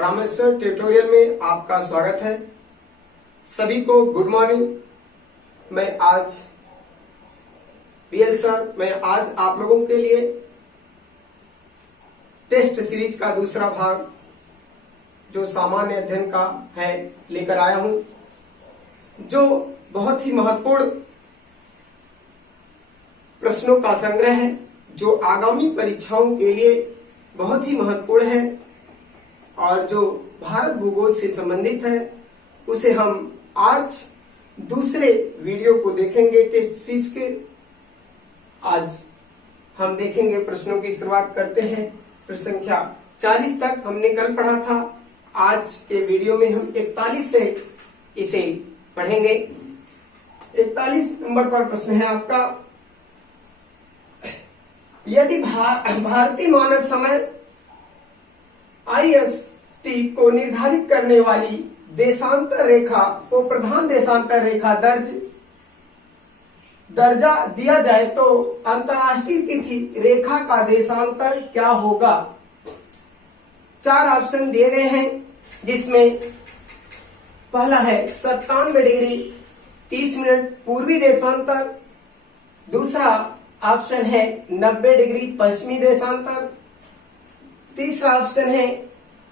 Rameshwar tutorial में आपका स्वागत है। सभी को गुड मॉर्निंग। मैं आज आप लोगों के लिए टेस्ट सीरीज का दूसरा भाग जो सामान्य अध्ययन का है लेकर आया हूं, जो बहुत ही महत्वपूर्ण प्रश्नों का संग्रह है, जो आगामी परीक्षाओं के लिए बहुत ही महत्वपूर्ण है और जो भारत भूगोल से संबंधित है। उसे हम आज दूसरे वीडियो को देखेंगे टेस्ट सीरीज के। आज हम देखेंगे, प्रश्नों की शुरुआत करते हैं। प्रश्न संख्या 40 तक हमने कल पढ़ा था। आज के वीडियो में हम 41 से इसे पढ़ेंगे। 41 नंबर पर प्रश्न है आपका, यदि भारतीय मानक समय IST को निर्धारित करने वाली देशांतर रेखा को प्रधान देशांतर रेखा दर्जा दिया जाए तो अंतर्राष्ट्रीय तिथि रेखा का देशांतर क्या होगा। 4 ऑप्शन दिए गए हैं, जिसमें पहला है 97 डिग्री 30 मिनट पूर्वी देशांतर, दूसरा ऑप्शन है 90 डिग्री पश्चिमी देशांतर, तीसरा ऑप्शन है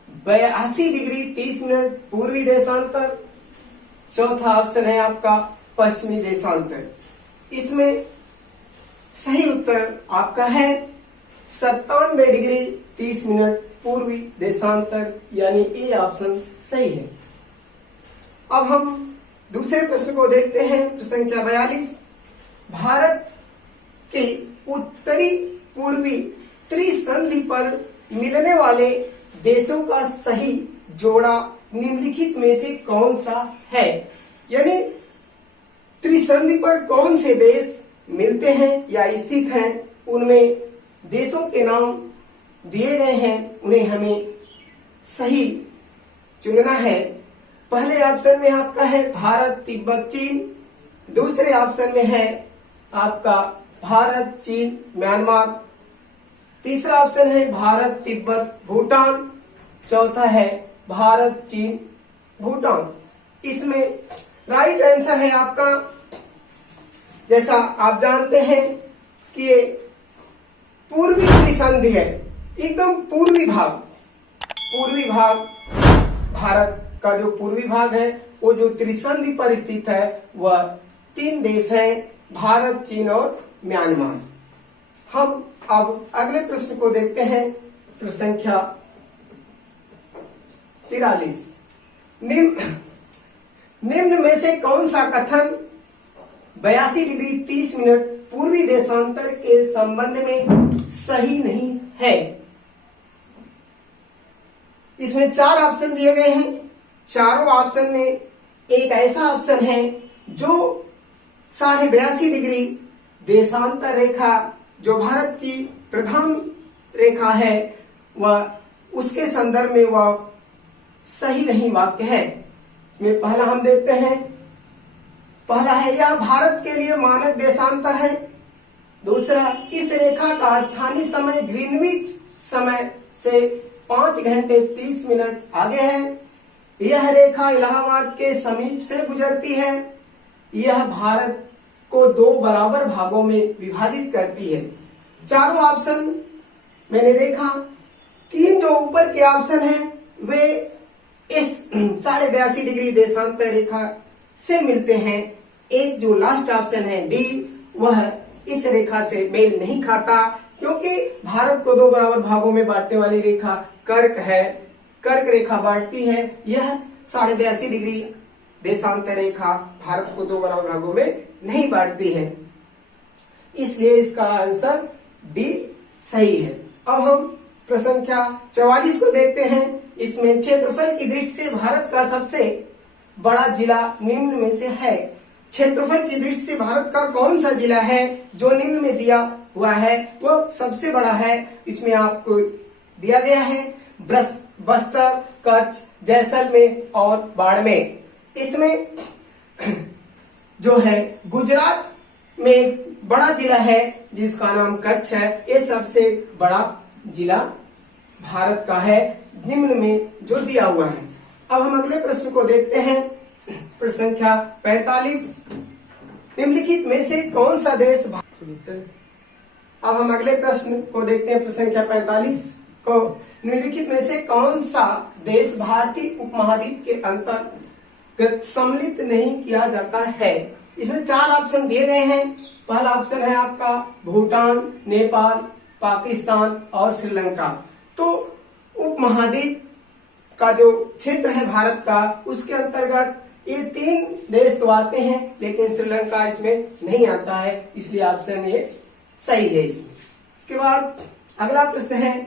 82 डिग्री 30 मिनट पूर्वी देशांतर, चौथा ऑप्शन है आपका पश्चिमी देशांतर। इसमें सही उत्तर आपका है 97 डिग्री 30 मिनट पूर्वी देशांतर, यानी ए ऑप्शन सही है। अब हम दूसरे प्रश्न को देखते हैं। प्रश्न संख्या 42, भारत के उत्तरी पूर्वी त्रिसंधि पर मिलने वाले देशों का सही जोड़ा निम्नलिखित में से कौन सा है। यानी त्रिसंधि पर कौन से देश मिलते हैं या स्थित हैं, उनमें देशों के नाम दिए गए हैं, उन्हें हमें सही चुनना है। पहले ऑप्शन में आपका है भारत तिब्बत चीन, दूसरे ऑप्शन में है आपका भारत चीन म्यांमार, तीसरा ऑप्शन है भारत तिब्बत भूटान, चौथा है भारत चीन भूटान। इसमें राइट आंसर है आपका, जैसा आप जानते हैं कि ये पूर्वी त्रिसंधि है, एकदम पूर्वी भाग भारत का जो पूर्वी भाग है वो जो त्रिसंधि पर स्थित है वह 3 देश हैं, भारत चीन और म्यांमार। हम अब अगले प्रश्न को देखते हैं। प्रश्न संख्या 43, निम्न में से कौन सा कथन 82 डिग्री 30 मिनट पूर्वी देशांतर के संबंध में सही नहीं है। इसमें 4 ऑप्शन दिए गए हैं। चारों ऑप्शन में एक ऐसा ऑप्शन है जो 82.5 डिग्री देशांतर रेखा जो भारत की प्रधान रेखा है वह उसके संदर्भ में वह सही नहीं वाक्य है। में पहला हम देखते हैं। पहला है यह भारत के लिए मानक देशांतर है। दूसरा, इस रेखा का स्थानीय समय ग्रीनविच समय से 5 घंटे 30 मिनट आगे है। यह रेखा इलाहाबाद के समीप से गुजरती है। यह भारत को 2 बराबर भागों में विभाजित करती है। चारों ऑप्शन मैंने देखा, 3 जो ऊपर के ऑप्शन है वे इस 82.5 डिग्री देशांतर रेखा से मिलते हैं। एक जो लास्ट ऑप्शन है डी, वह इस रेखा से मेल नहीं खाता, क्योंकि भारत को 2 बराबर भागों में बांटने वाली रेखा कर्क है, कर्क रेखा बांटती है। यह 82.5 डिग्री देशांतर रेखा भारत को 2 बराबर भागों में नहीं बांटती है, इसलिए इसका आंसर डी सही है। अब हम प्रश्न संख्या 44 को देखते हैं। इसमें क्षेत्रफल की दृष्टि से भारत का सबसे बड़ा जिला निम्न में से है। क्षेत्रफल की दृष्टि से भारत का कौन सा जिला है जो निम्न में दिया हुआ है वो सबसे बड़ा है। इसमें आपको दिया गया है बस्तर, कच्छ, जैसलमेर और बाड़मेर। इसमें जो है गुजरात में बड़ा जिला है जिसका नाम कच्छ है, ये सबसे बड़ा जिला भारत का है, निम्न में जो दिया हुआ है। अब हम अगले प्रश्न को देखते हैं, प्रश्न संख्या 45। निम्नलिखित में से कौन सा देश अब हम अगले प्रश्न को देखते हैं, प्रश्न संख्या 45 को। निम्नलिखित में से कौन सा देश भारतीय उपमहाद्वीप के अंतर्गत सम्मिलित नहीं किया जाता है? इसमें 4 ऑप्शन दिए गए हैं। पहला ऑप्शन है आपका भूटान, नेपाल, पाकिस्तान और श्रीलंका। तो उपमहाद्वीप का जो क्षेत्र है भारत का, उसके अंतर्गत ये 3 देश तो आते हैं, लेकिन श्रीलंका इसमें नहीं आता है, इसलिए ऑप्शन ये सही है इसमें। इसके बाद अगला प्रश्न है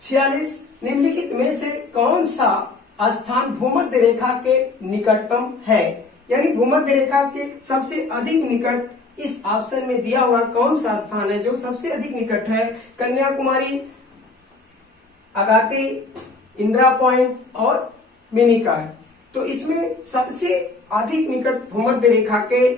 46। निम्नलिखित में से कौन सा स्थान भूमध्य रेखा के निकटतम है? यानी भूमध्य रेखा के सबसे अधिक निकट इस ऑप्शन में दिया हुआ कौन सा स्थान है जो सबसे अधिक निकट है? कन्याकुमारी, अगाती, इंदिरा पॉइंट और मिनिका है। तो इसमें सबसे अधिक निकट भूमध्य रेखा के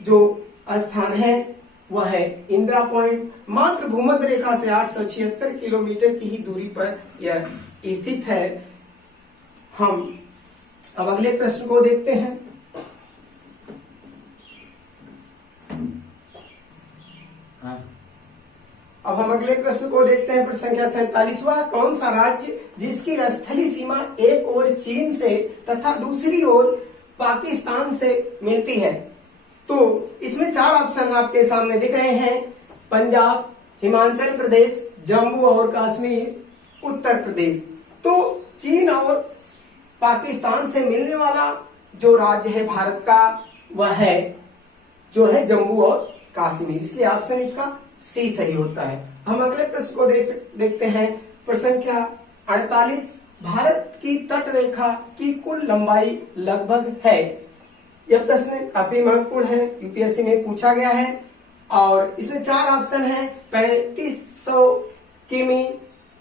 जो स्थान है वह है इंदिरा पॉइंट। मात्र भूमध्य रेखा से 876 किलोमीटर की ही दूरी पर यह स्थित है। हम अब अगले प्रश्न को देखते हैं। अब हम अगले प्रश्न को देखते हैं, प्रश्न संख्या 47। वह कौन सा राज्य जिसकी स्थलीय सीमा एक ओर चीन से तथा दूसरी ओर पाकिस्तान से मिलती है? तो इसमें 4 ऑप्शन आपके सामने दिख रहे हैं। पंजाब, हिमाचल प्रदेश, जम्मू और कश्मीर, उत्तर प्रदेश। तो चीन और पाकिस्तान से मिलने वाला जो राज्य है भारत का वह है जो है जम्मू और कश्मीर, इसलिए ऑप्शन इसका सी सही होता है। हम अगले प्रश्न को देखते हैं, प्रश्न संख्या 48। भारत की तट रेखा की कुल लंबाई लगभग है? यह प्रश्न काफी महत्वपूर्ण है, यूपीएससी में पूछा गया है और इसमें 4 ऑप्शन है। 3500 किमी,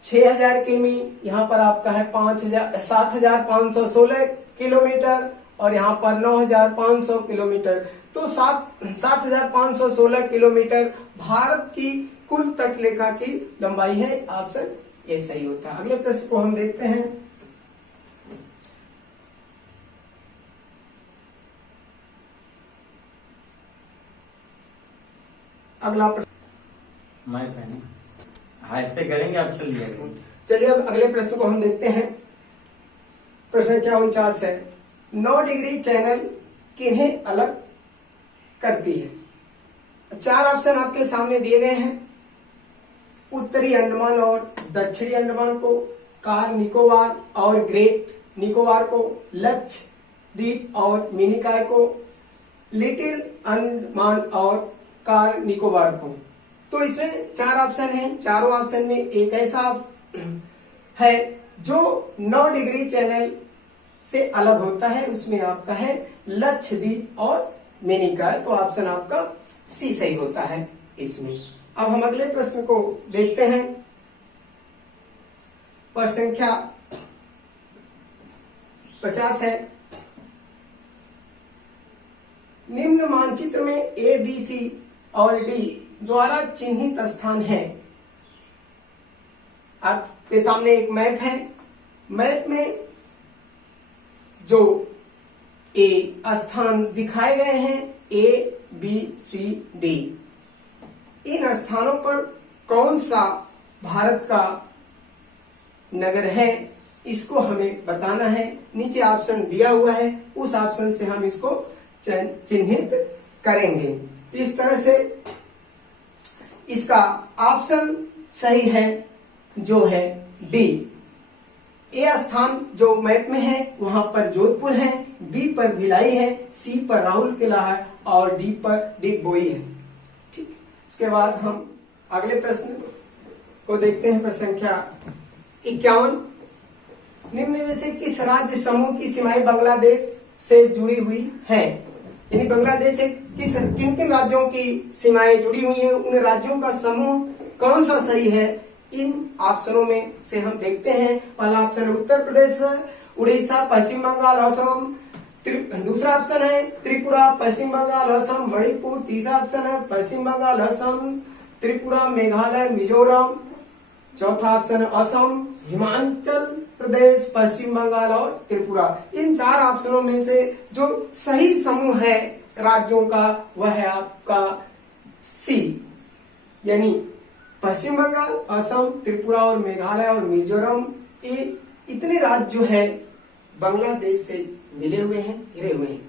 6000 किमी, यहाँ पर आपका है 7516 किलोमीटर और यहाँ पर 9500 किलोमीटर। तो 7516 किलोमीटर भारत की कुल तट रेखा की लंबाई है, ऑप्शन ए सही होता है। अगले प्रश्न को हम देखते हैं। अगला प्रश्न हास्ते करेंगे आप, चलिए अब अगले प्रश्न को हम देखते हैं। प्रश्न क्या 49 है। 9 डिग्री चैनल किन्हें अलग करती है? 4 ऑप्शन आपके सामने दिए गए हैं। उत्तरी अंडमान और दक्षिणी अंडमान को, कार निकोबार और ग्रेट निकोबार को, लक्षद्वीप और मिनिकॉय को, लिटिल अंडमान और कार निकोबार को। तो इसमें 4 ऑप्शन हैं। चारों ऑप्शन में एक ऐसा है जो 9 डिग्री चैनल से अलग होता है, उसमें आपका है लक्षद्वीप और मिनिकॉय। तो ऑप्शन आपका सी सही होता है इसमें। अब हम अगले प्रश्न को देखते हैं। प्रश्न संख्या 50 है। निम्न मानचित्र में ए, बी, सी और डी द्वारा चिन्हित स्थान है। आपके सामने एक मैप है। मैप में जो ए स्थान दिखाए गए हैं, ए, बी, सी, डी, इन स्थानों पर कौन सा भारत का नगर है, इसको हमें बताना है। नीचे ऑप्शन दिया हुआ है, उस ऑप्शन से हम इसको चिन्हित करेंगे। इस तरह से इसका ऑप्शन सही है जो है डी। ए स्थान जो मैप में है वहां पर जोधपुर है, बी पर भिलाई है, सी पर राहुल किला है और डी पर डिगबोई है। ठीक, इसके बाद हम अगले प्रश्न को देखते हैं। प्रश्न संख्या 51। निम्न में से किस राज्य समूह की सीमाएं बांग्लादेश से जुड़ी हुई हैं? यानी बांग्लादेश से किन किन राज्यों की सीमाएं जुड़ी हुई हैं, उन राज्यों का समूह कौन सा सही है, इन ऑप्शनों में से हम देखते हैं। पहला ऑप्शन है उत्तर प्रदेश, उड़ीसा, पश्चिम बंगाल, असम। दूसरा ऑप्शन है त्रिपुरा, पश्चिम बंगाल, असम, मणिपुर। तीसरा ऑप्शन है पश्चिम बंगाल, असम, त्रिपुरा, मेघालय, मिजोरम। चौथा ऑप्शन है असम, हिमाचल प्रदेश, पश्चिम बंगाल और त्रिपुरा। इन 4 ऑप्शनों में से जो सही समूह है राज्यों का वह है आपका सी, यानी पश्चिम बंगाल, असम, त्रिपुरा और मेघालय और मिजोरम। ये इतने राज्य जो है बांग्लादेश से मिले हुए हैं, घिरे हुए हैं।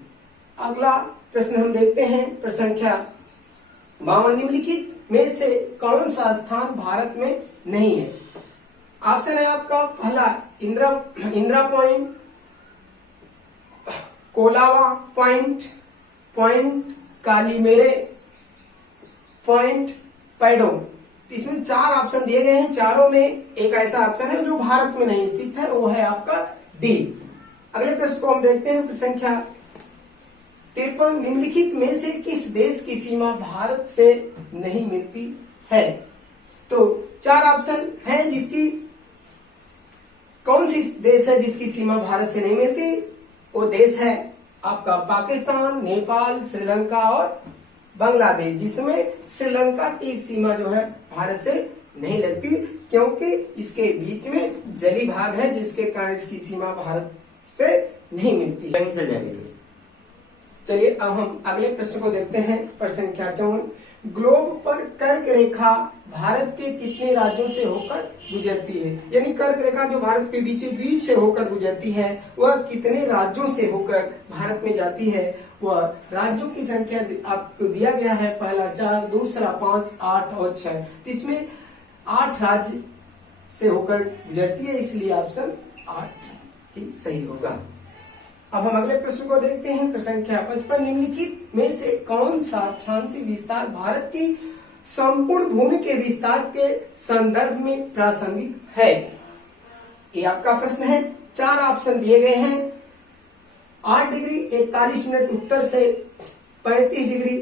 अगला प्रश्न हम देखते हैं, प्रश्न संख्या 52, निम्नलिखित में से कौन सा स्थान भारत में नहीं है? ऑप्शन है आपका पहला Indira Point, Colaba Point, Point Calimere, Point पैडोंग। इसमें 4 ऑप्शन दिए गए हैं, चारों में एक ऐसा ऑप्शन है जो भारत में नहीं स्थित है, वो है आपका डी। अगले प्रश्न को हम देखते हैं, प्रश्न संख्या 53, निम्नलिखित में से किस देश की सीमा भारत से नहीं मिलती है? तो 4 ऑप्शन है जिसकी, कौन सी देश है जिसकी सीमा भारत से नहीं मिलती? वो देश है आपका पाकिस्तान, नेपाल, श्रीलंका और बांग्लादेश, जिसमें श्रीलंका की सीमा जो है भारत से नहीं लगती, क्योंकि इसके बीच में जली भाग है, जिसके कारण इसकी सीमा भारत से नहीं मिलती है। चल जाएगी। चलिए अब हम अगले प्रश्न को देखते हैं, प्रश्न संख्या 54, ग्लोब पर कर्क रेखा भारत के कितने राज्यों से होकर गुजरती है? यानी कर्क रेखा जो भारत के बीच से होकर गुजरती है वह कितने राज्यों से होकर भारत में जाती है? वह राज्यों की संख्या आपको दिया गया है, पहला 4, दूसरा 5, 8 और 6। इसमें 8 राज्य से होकर गुजरती है, इसलिए ऑप्शन 8 ही सही होगा। अब हम अगले प्रश्न को देखते हैं, प्रश्न संख्या 55, निम्नलिखित में से कौन सा अक्षांशीय विस्तार भारत की संपूर्ण भूमि के विस्तार के संदर्भ में प्रासंगिक है? ये आपका प्रश्न है। 4 ऑप्शन दिए गए हैं, 8 डिग्री 41 मिनट उत्तर से 35 डिग्री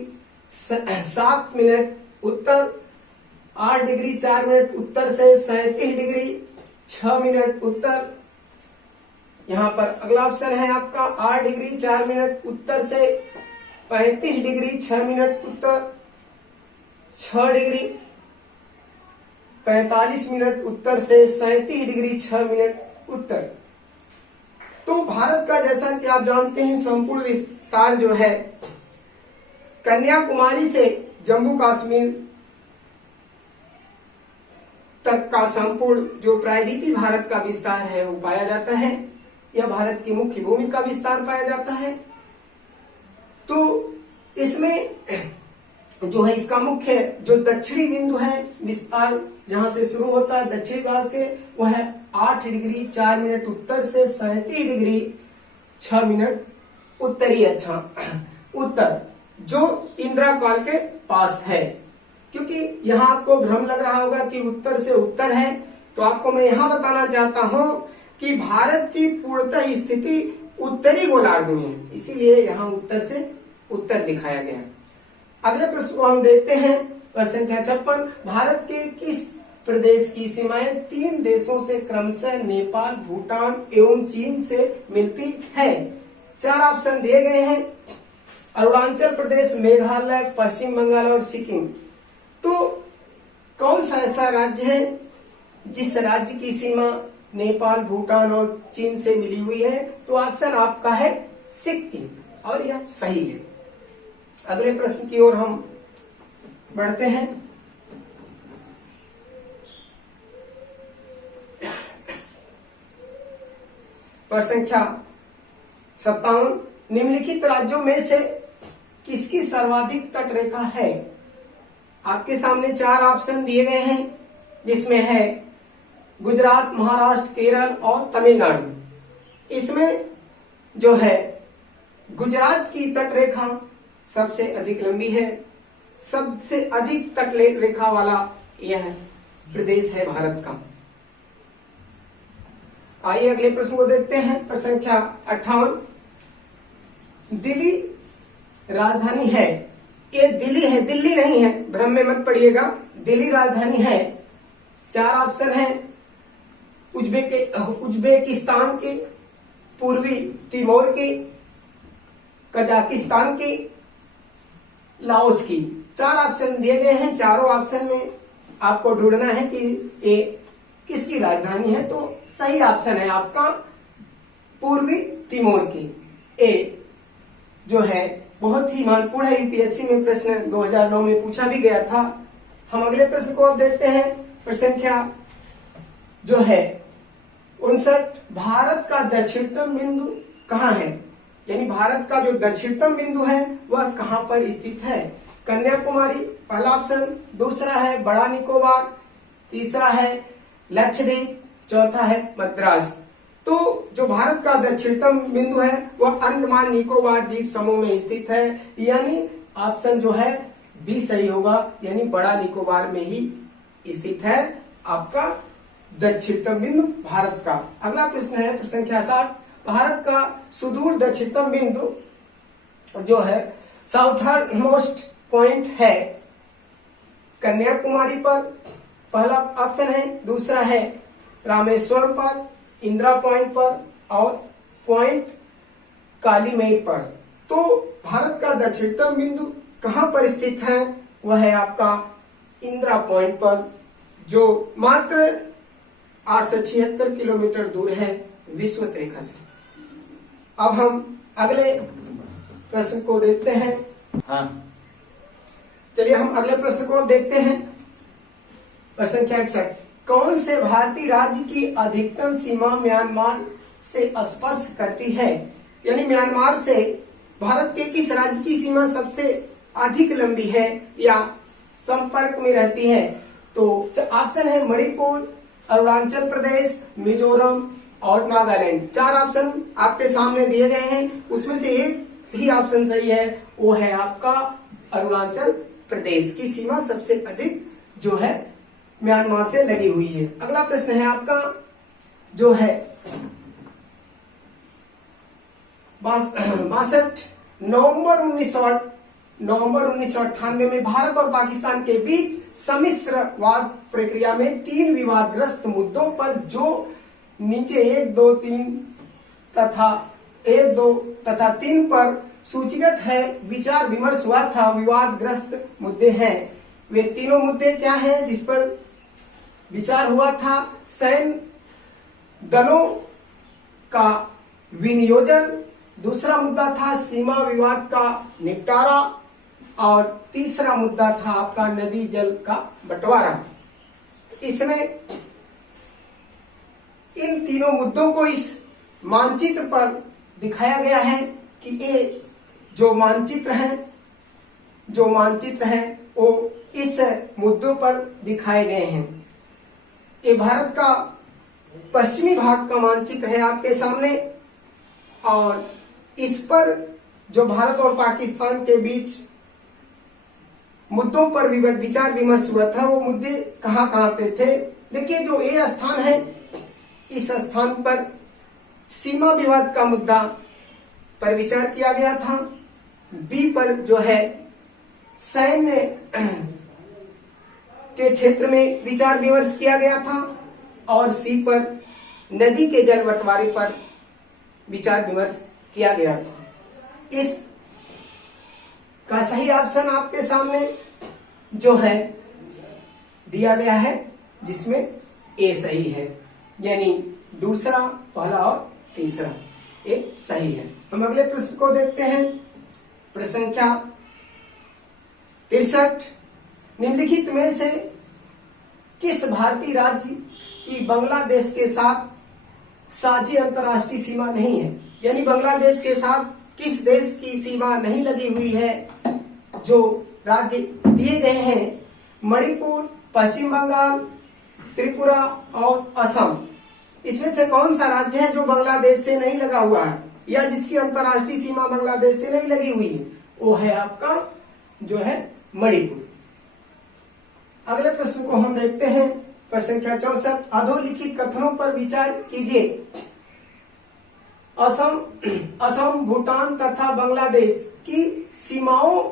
7 मिनट उत्तर, 8 डिग्री 4 मिनट उत्तर से 37 डिग्री 6 मिनट उत्तर। यहाँ पर अगला ऑप्शन है आपका 8 डिग्री 4 मिनट उत्तर से 35 डिग्री 6 मिनट उत्तर, 6 डिग्री 45 मिनट उत्तर से 37 डिग्री 6 मिनट उत्तर। तो भारत का जैसा कि आप जानते हैं संपूर्ण विस्तार जो है कन्याकुमारी से जम्मू कश्मीर तक का संपूर्ण जो प्रायद्वीपीय भारत का विस्तार है वो पाया जाता है। यह भारत की मुख्य भूमि का विस्तार पाया जाता है। तो इसमें जो है इसका मुख्य जो दक्षिणी बिंदु है विस्तार जहां से शुरू होता है दक्षिणी भाग से, वह है 8 डिग्री 4 मिनट उत्तर से 37 डिग्री 6 मिनट उत्तरी उत्तर, जो इंदिरा कॉल के पास है। क्योंकि यहाँ आपको भ्रम लग रहा होगा कि उत्तर से उत्तर है, तो आपको मैं यहाँ बताना चाहता हूँ कि भारत की पूर्णतः स्थिति उत्तरी गोलार्ध में है, इसीलिए यहाँ उत्तर से उत्तर दिखाया गया। अगले प्रश्न को हम देखते हैं, प्रश्न संख्या 56, भारत के किस प्रदेश की सीमाएं 3 देशों से क्रमशः नेपाल, भूटान एवं चीन से मिलती है? 4 ऑप्शन दिए गए हैं, अरुणाचल प्रदेश, मेघालय, पश्चिम बंगाल और सिक्किम। तो कौन सा ऐसा राज्य है जिस राज्य की सीमा नेपाल, भूटान और चीन से मिली हुई है? तो ऑप्शन आपका है सिक्किम, और यह सही है। अगले प्रश्न की ओर हम बढ़ते हैं। प्रश्न संख्या 57, निम्नलिखित राज्यों में से किसकी सर्वाधिक तट रेखा है? आपके सामने 4 ऑप्शन दिए गए हैं, जिसमें है गुजरात, महाराष्ट्र, केरल और तमिलनाडु। इसमें जो है गुजरात की तट रेखा सबसे अधिक लंबी है, सबसे अधिक तट रेखा वाला यह प्रदेश है भारत का। आइए अगले प्रश्न को देखते हैं, प्रश्न संख्या 58, दिल्ली राजधानी है? ये दिल्ली है, दिल्ली नहीं है, भ्रम में मत पड़िएगा, दिल्ली राजधानी है। 4 ऑप्शन है, उज्बेकिस्तान की, पूर्वी तिमोर की, कजाकिस्तान की, लाओस की। 4 ऑप्शन दिए गए हैं, चारों ऑप्शन में आपको ढूंढना है कि ये किसकी राजधानी है? तो सही ऑप्शन है आपका पूर्वी तिमोर की। ए जो है बहुत ही महत्वपूर्ण है, यूपीएससी में प्रश्न 2009 में पूछा भी गया था। हम अगले प्रश्न को अब देखते हैं। प्रश्न संख्या जो है 59, भारत का दक्षिणतम बिंदु कहाँ है? यानी भारत का जो दक्षिणतम बिंदु है वह कहाँ पर स्थित है? कन्याकुमारी पहला ऑप्शन, दूसरा है बड़ा निकोबार, तीसरा है लक्षद्वीप, चौथा है मद्रास। तो जो भारत का दक्षिणतम बिंदु है वह अंडमान निकोबार द्वीप समूह में स्थित है, यानी ऑप्शन जो है बी सही होगा, यानी बड़ा निकोबार में ही स्थित है आपका दक्षिणतम बिंदु भारत का। अगला प्रश्न है प्रश्न संख्या 60, भारत का सुदूर दक्षिणतम बिंदु जो है साउथर्न मोस्ट पॉइंट है कन्याकुमारी पर, पहला ऑप्शन है, दूसरा है रामेश्वरम पर, इंदिरा पॉइंट पर और पॉइंट कालीमेर पर। तो भारत का दक्षिणतम बिंदु कहां पर स्थित है? वह है आपका इंदिरा पॉइंट पर, जो मात्र 876 किलोमीटर दूर है विषुवत रेखा से। अब हम अगले प्रश्न को देखते हैं। हाँ, चलिए हम अगले प्रश्न को देखते हैं। प्रश्न संख्या 61, कौन से भारतीय राज्य की अधिकतम सीमा म्यांमार से स्पर्श करती है? यानी म्यांमार से भारत के किस राज्य की सीमा सबसे अधिक लंबी है या संपर्क में रहती है? तो ऑप्शन है मणिपुर, अरुणाचल प्रदेश, मिजोरम और नागालैंड। 4 ऑप्शन आपके सामने दिए गए हैं, उसमें से एक ही ऑप्शन सही है, वो है आपका अरुणाचल प्रदेश की सीमा सबसे अधिक जो है म्यांमार से लगी हुई है। अगला प्रश्न है आपका जो है 62, नवंबर 1998 में भारत और पाकिस्तान के बीच सम्मिश्र वाद प्रक्रिया में 3 विवादग्रस्त मुद्दों पर जो नीचे 1, 2, 3 पर सूचीगत है विचार विमर्श हुआ था, विवादग्रस्त मुद्दे हैं। वे तीनों मुद्दे क्या हैं जिस पर विचार हुआ था? सैन्य दलों का विनियोजन, दूसरा मुद्दा था सीमा विवाद का निपटारा और तीसरा मुद्दा था आपका नदी जल का बंटवारा। इसमें इन तीनों मुद्दों को इस मानचित्र पर दिखाया गया है कि ये जो मानचित्र है वो इस मुद्दों पर दिखाए गए हैं। ये भारत का पश्चिमी भाग का मानचित्र है आपके सामने, और इस पर जो भारत और पाकिस्तान के बीच मुद्दों पर विचार विमर्श हुआ था वो मुद्दे कहाँ कहाँ पे थे? देखिए, जो ये स्थान है इस स्थान पर सीमा विवाद का मुद्दा पर विचार किया गया था। बी पर जो है सैन्य के क्षेत्र में विचार विमर्श किया गया था और सी पर नदी के जल बंटवारे पर विचार विमर्श किया गया था। इस का सही ऑप्शन आपके सामने जो है दिया गया है, जिसमें ए सही है, यानी दूसरा, पहला और तीसरा ए सही है। हम अगले प्रश्न को देखते हैं। प्रश्न संख्या 63, निम्नलिखित में से किस भारतीय राज्य की बांग्लादेश के साथ साझी अंतर्राष्ट्रीय सीमा नहीं है? यानी बांग्लादेश के साथ किस देश की सीमा नहीं लगी हुई है? जो राज्य दिए गए हैं मणिपुर, पश्चिम बंगाल, त्रिपुरा और असम। इसमें से कौन सा राज्य है जो बांग्लादेश से नहीं लगा हुआ है या जिसकी अंतर्राष्ट्रीय सीमा बांग्लादेश से नहीं लगी हुई है? वो है आपका जो है मणिपुर। अगले प्रश्न को हम देखते हैं। प्रश्न संख्या 64, अधोलिखित कथनों पर विचार कीजिए। असम भूटान तथा बांग्लादेश की सीमाओं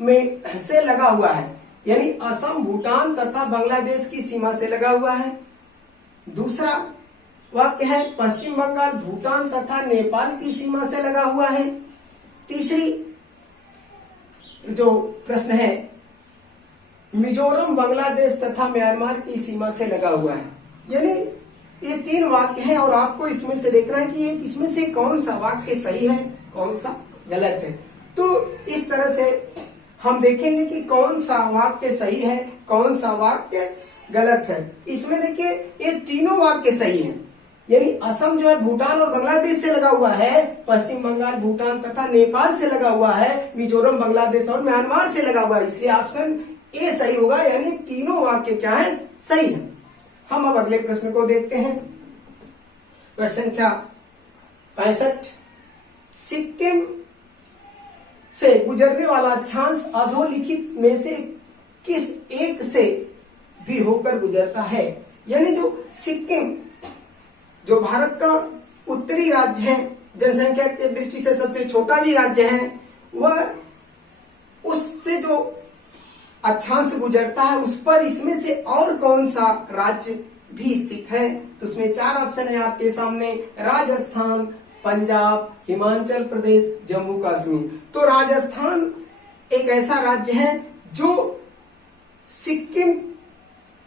में से लगा हुआ है, यानी असम भूटान तथा बांग्लादेश की सीमा से लगा हुआ है। दूसरा वाक्य है पश्चिम बंगाल भूटान तथा नेपाल की सीमा से लगा हुआ है। तीसरी जो प्रश्न है मिजोरम बांग्लादेश तथा म्यांमार की सीमा से लगा हुआ है। यानी ये 3 वाक्य हैं और आपको इसमें से देखना है कि इसमें से कौन सा वाक्य सही है, कौन सा गलत है। तो इस तरह से हम देखेंगे कि कौन सा वाक्य सही है, कौन सा वाक्य गलत है। इसमें देखिए ये तीनों वाक्य सही हैं। यानी असम जो है भूटान और बांग्लादेश से लगा हुआ है, पश्चिम बंगाल भूटान तथा नेपाल से लगा हुआ है, मिजोरम बांग्लादेश और म्यांमार से लगा हुआ है, इसलिए ऑप्शन ए सही होगा। यानी तीनों वाक्य क्या है, सही है। हम अब अगले प्रश्न को देखते हैं। प्रश्न संख्या 65, सिक्किम से गुजरने वाला अक्षांश अधोलिखित में से किस एक से भी होकर गुजरता है। यानी जो सिक्किम जो भारत का उत्तरी राज्य है, जनसंख्या की दृष्टि से सबसे छोटा भी राज्य है, वह उससे जो अक्षांश गुजरता है उस पर इसमें से और कौन सा राज्य भी स्थित है। तो उसमें 4 ऑप्शन है आपके सामने, राजस्थान, पंजाब, हिमाचल प्रदेश, जम्मू कश्मीर। तो राजस्थान एक ऐसा राज्य है जो सिक्किम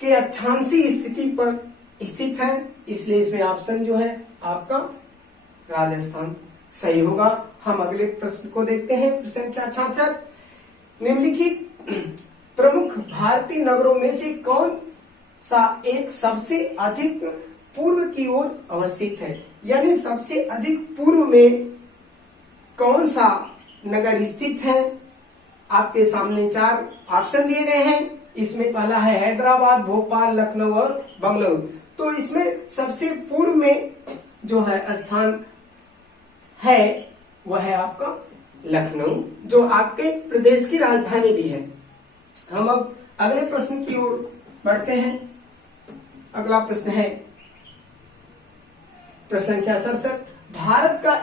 के अक्षांशीय स्थिति पर स्थित है, इसलिए इसमें ऑप्शन जो है आपका राजस्थान सही होगा। हम अगले प्रश्न को देखते हैं। प्रश्न संख्या 66, निम्नलिखित प्रमुख भारतीय नगरों में से कौन सा एक सबसे अधिक पूर्व की ओर अवस्थित है। यानी सबसे अधिक पूर्व में कौन सा नगर स्थित है। आपके सामने 4 ऑप्शन दिए गए हैं। इसमें पहला है हैदराबाद, भोपाल, लखनऊ और बंगलुरु। तो इसमें सबसे पूर्व में जो है स्थान है वह है आपका लखनऊ, जो आपके प्रदेश की राजधानी भी है। हम अब अगले प्रश्न की ओर बढ़ते हैं। अगला प्रश्न है प्रश्न संख्या 67, भारत का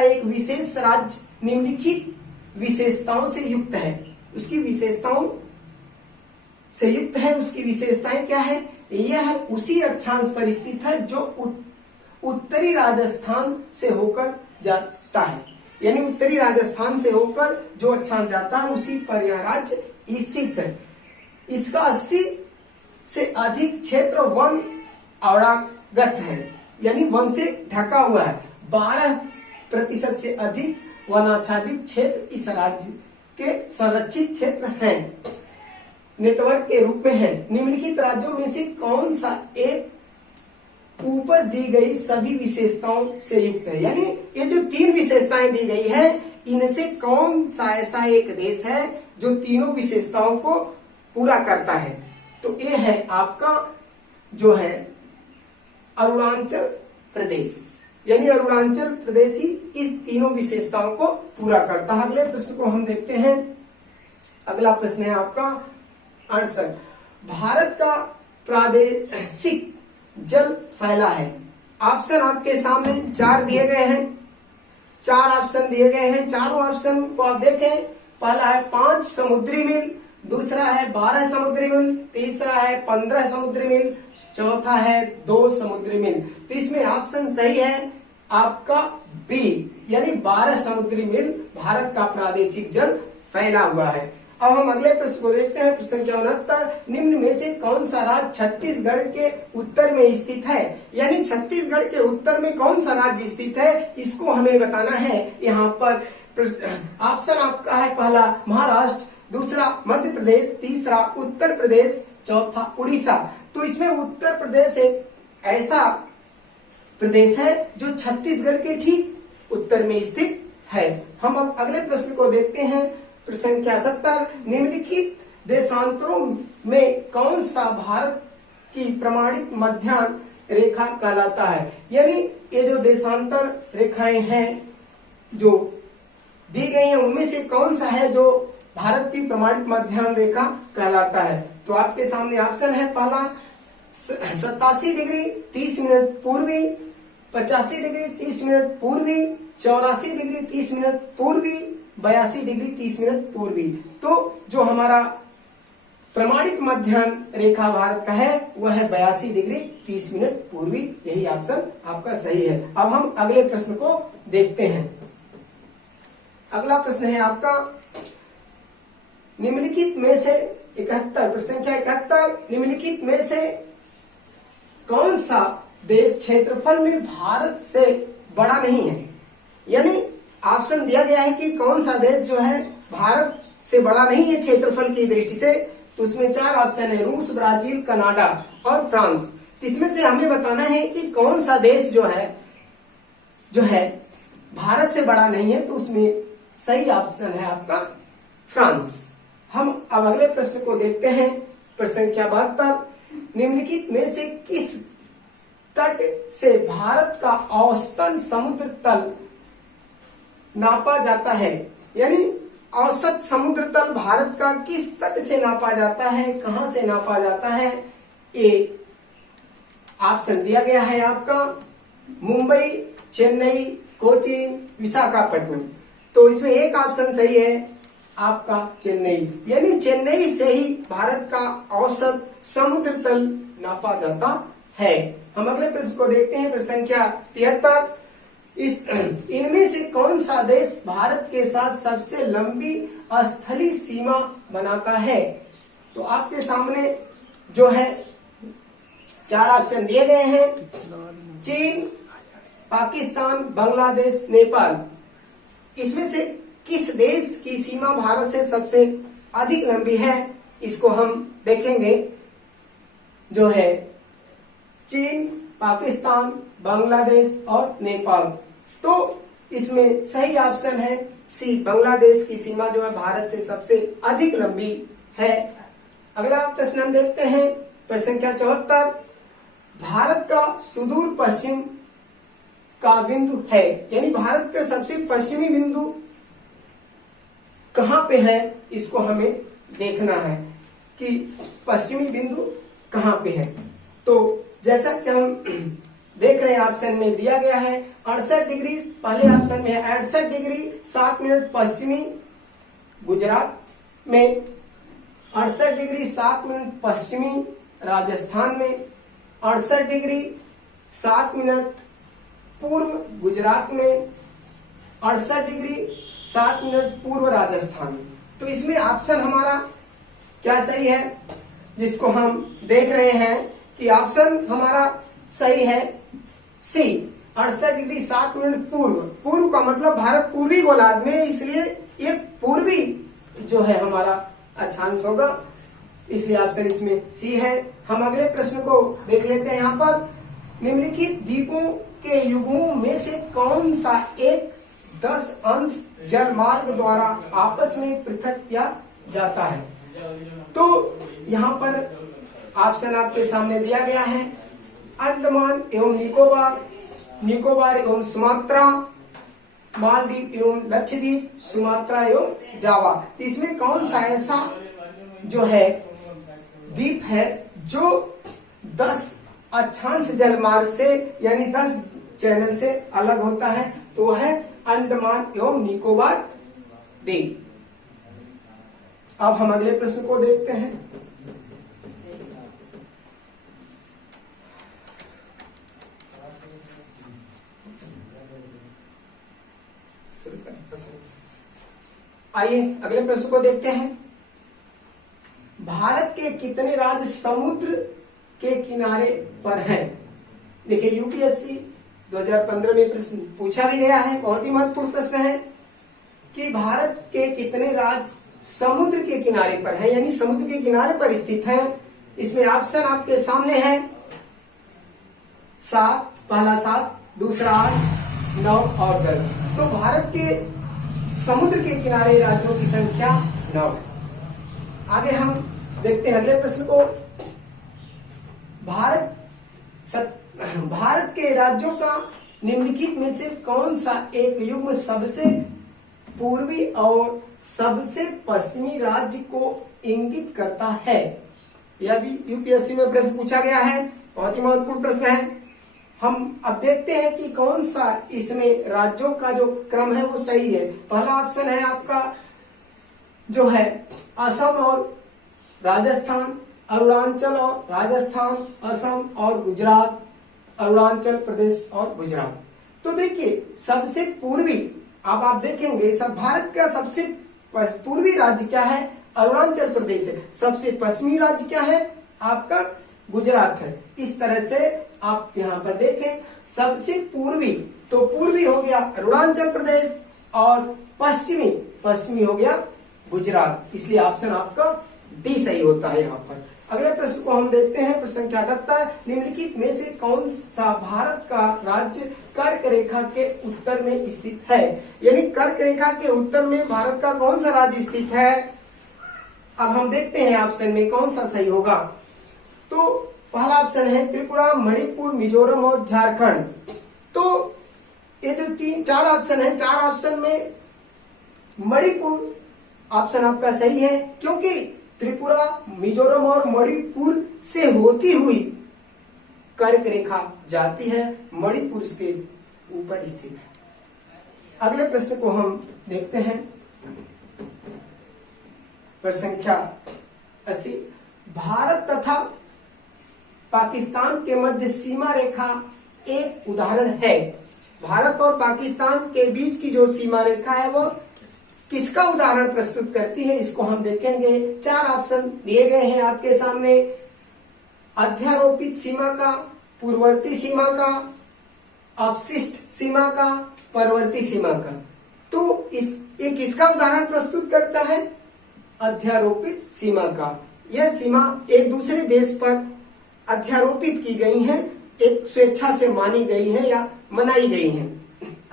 एक विशेष राज्य निम्नलिखित विशेषताओं से युक्त है। उसकी विशेषताओं से युक्त है, उसकी विशेषताएं क्या है। यह उसी अक्षांश पर स्थित है जो उत्तरी राजस्थान से होकर जाता है। यानी उत्तरी राजस्थान से होकर जो अक्षांश जाता है उसी पर यह राज्य स्थित है। इसका 80 से अधिक क्षेत्र वन आवरागत है, यानी वन से ढका हुआ है। 12% से अधिक वनाच्छादित क्षेत्र इस राज्य के संरक्षित क्षेत्र हैं, नेटवर्क के रूप में है। निम्नलिखित राज्यों में से कौन सा एक ऊपर दी गई सभी विशेषताओं से युक्त है। यानी ये जो 3 विशेषताएं दी गई है, इनसे कौन सा ऐसा एक देश है जो तीनों विशेषताओं को पूरा करता है। तो ये है आपका जो है अरुणाचल प्रदेश। यानी अरुणाचल प्रदेश ही इस तीनों विशेषताओं को पूरा करता है। अगले प्रश्न को हम देखते हैं। अगला प्रश्न है आपका 68, भारत का प्रादेशिक जल फैला है। ऑप्शन आपके सामने 4 दिए गए हैं। 4 ऑप्शन दिए गए हैं। चारों ऑप्शन को आप देखें। पहला है 5 समुद्री मील, दूसरा है 12 समुद्री मील, तीसरा है 15 समुद्री मील, चौथा है 2 समुद्री मील। तो इसमें ऑप्शन सही है आपका बी, यानी 12 समुद्री मील भारत का प्रादेशिक जल फैला हुआ है। अब हम अगले प्रश्न को देखते हैं। प्रश्न संख्या 69, निम्न में से कौन सा राज्य छत्तीसगढ़ के उत्तर में स्थित है। यानी छत्तीसगढ़ के उत्तर में कौन सा राज्य स्थित है, इसको हमें बताना है। यहाँ पर ऑप्शन आपका है पहला महाराष्ट्र, दूसरा मध्य प्रदेश, तीसरा उत्तर प्रदेश, चौथा उड़ीसा। तो इसमें उत्तर प्रदेश एक ऐसा प्रदेश है जो छत्तीसगढ़ के ठीक उत्तर में स्थित है। हम अब अगले प्रश्न को देखते हैं। प्रश्न संख्या 70, निम्नलिखित देशांतरों में कौन सा भारत की प्रमाणित मध्याह्न रेखा कहलाता है। यानी ये जो देशांतर रेखाएं हैं जो दी गई हैं, उनमें से कौन सा है जो भारत की प्रमाणित मध्याह्न रेखा कहलाता है। तो आपके सामने ऑप्शन है पहला 87 डिग्री 30 मिनट पूर्वी, 85 डिग्री 30 मिनट पूर्वी, 84 डिग्री 30 मिनट पूर्वी, 82 डिग्री 30 मिनट पूर्वी। तो जो हमारा प्रमाणित मध्याह्न रेखा भारत का है वह है 82 डिग्री 30 मिनट पूर्वी। यही ऑप्शन आपका सही है। अब हम अगले प्रश्न को देखते हैं। अगला प्रश्न है आपका निम्नलिखित में से 71, प्रश्न संख्या 71, निम्नलिखित में से कौन सा देश क्षेत्रफल में भारत से बड़ा नहीं है। यानी ऑप्शन दिया गया है कि कौन सा देश जो है भारत से बड़ा नहीं है क्षेत्रफल की दृष्टि से, तो उसमें 4 ऑप्शन है, रूस, ब्राजील, कनाडा और फ्रांस। इसमें से हमें बताना है कि कौन सा देश जो है भारत से बड़ा नहीं है, तो उसमें सही ऑप्शन है आपका फ्रांस। हम अब अगले प्रश्न को देखते हैं। प्रश्न संख्या 72, निम्नलिखित में से किस तट से भारत का औसतन समुद्र तल नापा जाता है। यानी औसत समुद्र तल भारत का किस तट से नापा जाता है, कहां से नापा जाता है। ए ऑप्शन दिया गया है आपका मुंबई, चेन्नई, कोचीन, विशाखापट्टनम। तो इसमें एक ऑप्शन सही है आपका चेन्नई, यानी चेन्नई से ही भारत का औसत समुद्र तल नापा जाता है। हम अगले प्रश्न को देखते हैं। प्रश्न संख्या 73, इनमें से कौन सा देश भारत के साथ सबसे लंबी स्थलीय सीमा बनाता है। तो आपके सामने जो है 4 ऑप्शन दिए गए हैं, चीन, पाकिस्तान, बांग्लादेश, नेपाल। इसमें से किस देश की सीमा भारत से सबसे अधिक लंबी है, इसको हम देखेंगे। जो है चीन, पाकिस्तान, बांग्लादेश और नेपाल। तो इसमें सही ऑप्शन है सी, बांग्लादेश की सीमा जो है भारत से सबसे अधिक लंबी है। अगला प्रश्न हम देखते हैं। प्रश्न संख्या 74, भारत का सुदूर पश्चिम का बिंदु है, यानी भारत का सबसे पश्चिमी बिंदु कहां पे है, इसको हमें देखना है कि पश्चिमी बिंदु कहां पे है। तो जैसा कि हम देख रहे हैं ऑप्शन में दिया गया है 68 डिग्री, पहले ऑप्शन में है 68 डिग्री 7 मिनट पश्चिमी गुजरात में, 68 डिग्री 7 मिनट पश्चिमी राजस्थान में, 68 डिग्री 7 मिनट पूर्व गुजरात में, 68 डिग्री 7 मिनट पूर्व राजस्थान में। तो इसमें ऑप्शन हमारा क्या सही है, जिसको हम देख रहे हैं कि ऑप्शन हमारा सही है सी, 68 डिग्री 7 मिनट पूर्व। पूर्व का मतलब भारत पूर्वी गोलार्ध में, इसलिए ये पूर्वी जो है हमारा अक्षांश होगा, इसलिए ऑप्शन इसमें सी है। हम अगले प्रश्न को देख लेते हैं। यहाँ पर निम्नलिखित द्वीपों के युग्मों में से कौन सा एक 10 अंश जल मार्ग द्वारा आपस में पृथक किया जाता है। तो यहाँ पर ऑप्शन आपके सामने दिया गया है, अंडमान एवं निकोबार, निकोबार एवं सुमात्रा, मालदीव एवं लक्षद्वीप, सुमात्रा एवं जावा। तो इसमें कौन सा ऐसा जो है द्वीप है जो 10 अक्षांश जल मार्ग से यानी 10 चैनल से अलग होता है, तो वह है अंडमान एवं निकोबार द्वीप। अब हम अगले प्रश्न को देखते हैं। आइए अगले प्रश्न को देखते हैं। भारत के कितने राज्य समुद्र के किनारे पर हैं। देखिए यूपीएससी 2015 में प्रश्न पूछा भी गया है, बहुत ही महत्वपूर्ण प्रश्न है कि भारत के कितने राज्य समुद्र के किनारे पर हैं, यानी समुद्र के किनारे पर स्थित हैं। इसमें ऑप्शन आपके सामने है 7, पहला 7, दूसरा 8, 9 और 10। तो भारत के समुद्र के किनारे राज्यों की संख्या 9 है। आगे हम देखते हैं अगले प्रश्न को। भारत के राज्यों का निम्नलिखित में से कौन सा एक युग्म सबसे पूर्वी और सबसे पश्चिमी राज्य को इंगित करता है। यह भी यूपीएससी में प्रश्न पूछा गया है, बहुत ही महत्वपूर्ण प्रश्न है। हम अब देखते हैं कि कौन सा इसमें राज्यों का जो क्रम है वो सही है। पहला ऑप्शन है आपका जो है असम और राजस्थान, अरुणाचल और राजस्थान, असम और गुजरात, अरुणाचल प्रदेश और गुजरात। तो देखिए सबसे पूर्वी, अब आप देखेंगे सब भारत का सबसे पूर्वी राज्य क्या है, अरुणाचल प्रदेश है। सबसे पश्चिमी राज्य क्या है आपका गुजरात है। इस तरह से आप यहाँ पर देखें, सबसे पूर्वी तो पूर्वी हो गया अरुणाचल प्रदेश और पश्चिमी पश्चिमी हो गया गुजरात, इसलिए ऑप्शन आपका डी सही होता है यहाँ पर। अगले प्रश्न को हम देखते हैं, प्रश्न संख्या 78, निम्नलिखित में से कौन सा भारत का राज्य कर्क रेखा के उत्तर में स्थित है? यानी कर्क रेखा के उत्तर में भारत का कौन सा राज्य स्थित है? अब हम देखते हैं ऑप्शन में कौन सा सही होगा। तो पहला ऑप्शन है त्रिपुरा, मणिपुर, मिजोरम और झारखंड। तो ये जो चार ऑप्शन है, चार ऑप्शन में मणिपुर ऑप्शन आपका सही है, क्योंकि त्रिपुरा, मिजोरम और मणिपुर से होती हुई कर्क रेखा जाती है, मणिपुर इसके ऊपर स्थित है। अगले प्रश्न को हम देखते हैं, प्रश्न संख्या 80, भारत तथा पाकिस्तान के मध्य सीमा रेखा एक उदाहरण है। भारत और पाकिस्तान के बीच की जो सीमा रेखा है वो किसका उदाहरण प्रस्तुत करती है, इसको हम देखेंगे। चार ऑप्शन दिए गए हैं आपके सामने, अध्यारोपित सीमा का, पूर्ववर्ती सीमा का, अपशिष्ट सीमा का, परवर्ती सीमा का। तो ये किसका उदाहरण प्रस्तुत करता है? अध्यारोपित सीमा का। यह सीमा एक दूसरे देश पर अध्यारोपित की गई है, एक स्वेच्छा से मानी गई है या मनाई गई है।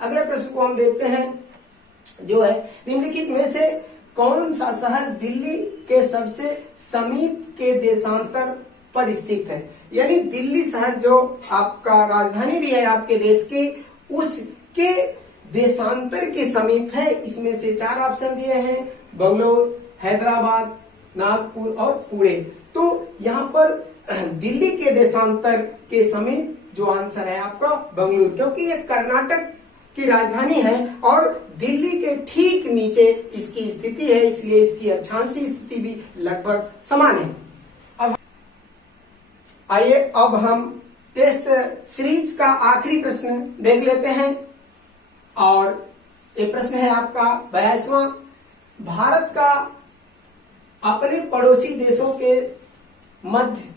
अगले प्रश्न को हम देखते हैं, जो है निम्नलिखित में से कौन सा शहर दिल्ली के सबसे समीप के देशांतर पर स्थित है? यानी दिल्ली शहर जो आपका राजधानी भी है आपके देश की, उसके देशांतर के समीप है। इसमें से चार ऑप्शन दिए हैं, बंगलोर, हैदराबाद, नागपुर और पुणे। तो यहाँ पर दिल्ली के देशांतर के समीप जो आंसर है आपका बंगलुरु, क्योंकि ये कर्नाटक की राजधानी है और दिल्ली के ठीक नीचे इसकी स्थिति है, इसलिए इसकी अक्षांशीय स्थिति भी लगभग समान है। अब आइए अब हम टेस्ट सीरीज का आखिरी प्रश्न देख लेते हैं, और ये प्रश्न है आपका 82वां, भारत का अपने पड़ोसी देशों के मध्य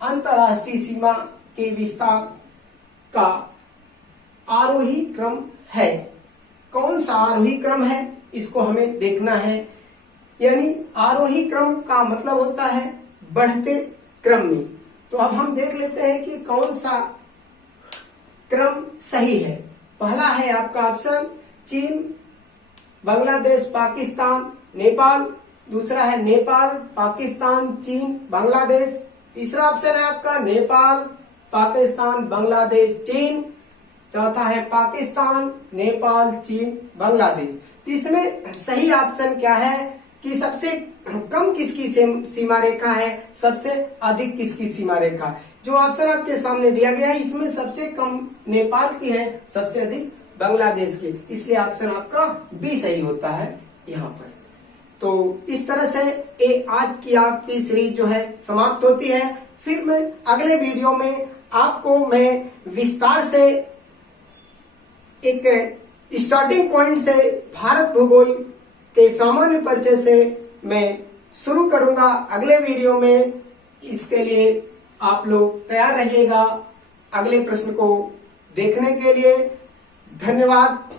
अंतर्राष्ट्रीय सीमा के विस्तार का आरोही क्रम है। कौन सा आरोही क्रम है, इसको हमें देखना है। यानी आरोही क्रम का मतलब होता है बढ़ते क्रम में। तो अब हम देख लेते हैं कि कौन सा क्रम सही है। पहला है आपका ऑप्शन चीन, बांग्लादेश, पाकिस्तान, नेपाल। दूसरा है नेपाल, पाकिस्तान, चीन, बांग्लादेश। तीसरा ऑप्शन है आपका नेपाल, पाकिस्तान, बांग्लादेश, चीन। चौथा है पाकिस्तान, नेपाल, चीन, बांग्लादेश। तो इसमें सही ऑप्शन क्या है कि सबसे कम किसकी सीमा रेखा है, सबसे अधिक किसकी सीमा रेखा है? जो ऑप्शन आपके सामने दिया गया है, इसमें सबसे कम नेपाल की है, सबसे अधिक बांग्लादेश की, इसलिए ऑप्शन आपका बी सही होता है यहाँ पर। तो इस तरह से ये आज की आपकी सीरीज जो है समाप्त होती है। फिर मैं अगले वीडियो में आपको मैं विस्तार से एक स्टार्टिंग पॉइंट से भारत भूगोल के सामान्य परिचय से मैं शुरू करूंगा अगले वीडियो में। इसके लिए आप लोग तैयार रहिएगा अगले प्रश्न को देखने के लिए। धन्यवाद।